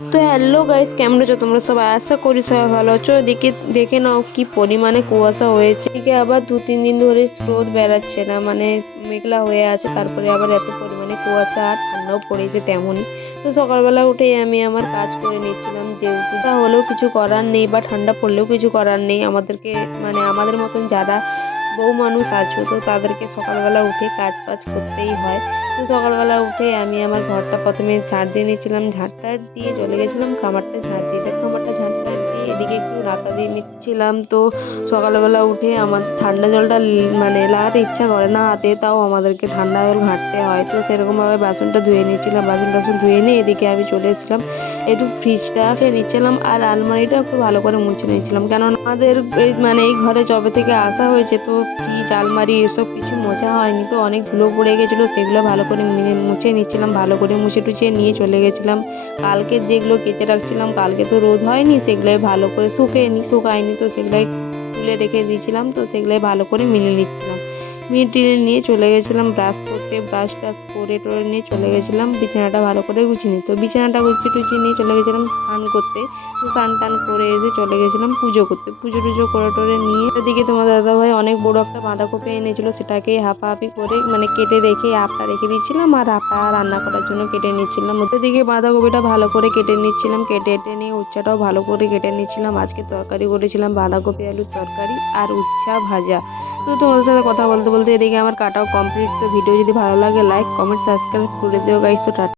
তো hello guys, কেমন আছো তোমরা সবাই? আশা করি সবাই ভালো আছো। এদিকে দেখে নাও কি পরিমাণে কুয়াশা হয়েছে। এদিকে আবার 2-3 দিন ধরে রোদ বেড়াচ্ছে না, মানে মেঘলা হয়ে আছে, তারপরে আবার এত পরিমাণে কুয়াশা আর ঠান্ডাও পড়েছে তেমনই। তো সকালবেলা উঠেই আমি আমার কাজ করে নিচ্ছিলাম, যেহেতু তা হলেও কিছু করার নেই বা ঠান্ডা পড়লেও কিছু করার নেই। আমাদেরকে মানে আমাদের মতন যারা বউ মানুষ আছো, তো তাদেরকে সকালবেলা উঠে কাজ বাজ করতেই হয়। তো সকালবেলা উঠে আমি আমার ঘরটা প্রথমে ঝাড় দিয়ে নিয়েছিলাম, ঝাড়টা দিয়ে চলে গেছিলাম খামারটা ঝাড় দিতে। খামারটা ঝাড় দিয়ে এদিকে একটু রাতা দিয়ে নিচ্ছিলাম। তো সকালবেলা উঠে আমার ঠান্ডা জলটা মানে লাগাতে ইচ্ছা করে না হাতে, তাও আমাদেরকে ঠান্ডা জল ঘাঁটতে হয়। তো সেরকমভাবে বাসনটা ধুয়ে নিয়েছিলাম, বাসন টাসন ধুয়ে নিয়ে এদিকে আমি চলে এসেছিলাম, একটু ফ্রিজটা নিচ্ছিলাম আর আলমারিটা একটু ভালো করে মুছে নিয়েছিলাম। কেন আমাদের মানে এই ঘরে যবে থেকে আসা হয়েছে, তো ফ্রিজ আলমারি এসব কিছু মোছা হয়নি, তো অনেক ধুলো পড়ে গেছিলো, সেগুলো ভালো করে মুছে নিচ্ছিলাম। ভালো করে মুছে টুছিয়ে নিয়ে চলে গেছিলাম। কালকে যেগুলো কেচে রাখছিলাম, কালকে তো রোদ হয়নি, সেগুলোই ভালো করে শুকায়নি, তো সেগুলাই তুলে রেখে দিয়েছিলাম। তো সেগুলাই ভালো করে মিলে নিচ্ছিলাম, মিলে টিলে নিয়ে চলে গেছিলাম ব্রাশ করতে। ব্রাশ টাশ করে টোরে নিয়ে চলে গেছিলাম বিছানাটা ভালো করে গুছিয়ে নিই। তো বিছানাটা গুছিয়ে টুছিয়ে নিয়ে চলে গেছিলাম স্নান করতে। তো স্নান টান করে এসে চলে গেছিলাম পুজো করতে। পুজো টুজো করে টোরে নিয়ে এদিকে তোমার দাদাভাই অনেক বড় একটা বাঁধাকপি এনেছিল, সেটাকে হাঁপাহাপি করে মানে কেটে রেখে আপটা রেখে দিয়েছিলাম আর আপটা রান্না করার জন্য কেটে নিচ্ছিলাম। ওদিকে বাঁধাকপিটা ভালো করে কেটে নিচ্ছিলাম, কেটে টেটে নিয়ে উচ্ছেটাও ভালো করে কেটে নিচ্ছিলাম। আজকে তরকারি করেছিলাম বাঁধাকপি আলুর তরকারি আর উচ্ছা ভাজা। তো তোমাদের সাথে কথা বলতে বলতে এদিকে আমার কাটাও কমপ্লিট। তো ভিডিও যদি ভালো লাগে লাইক কমেন্ট সাবস্ক্রাইব করে দিও গাইস। তো টাটা।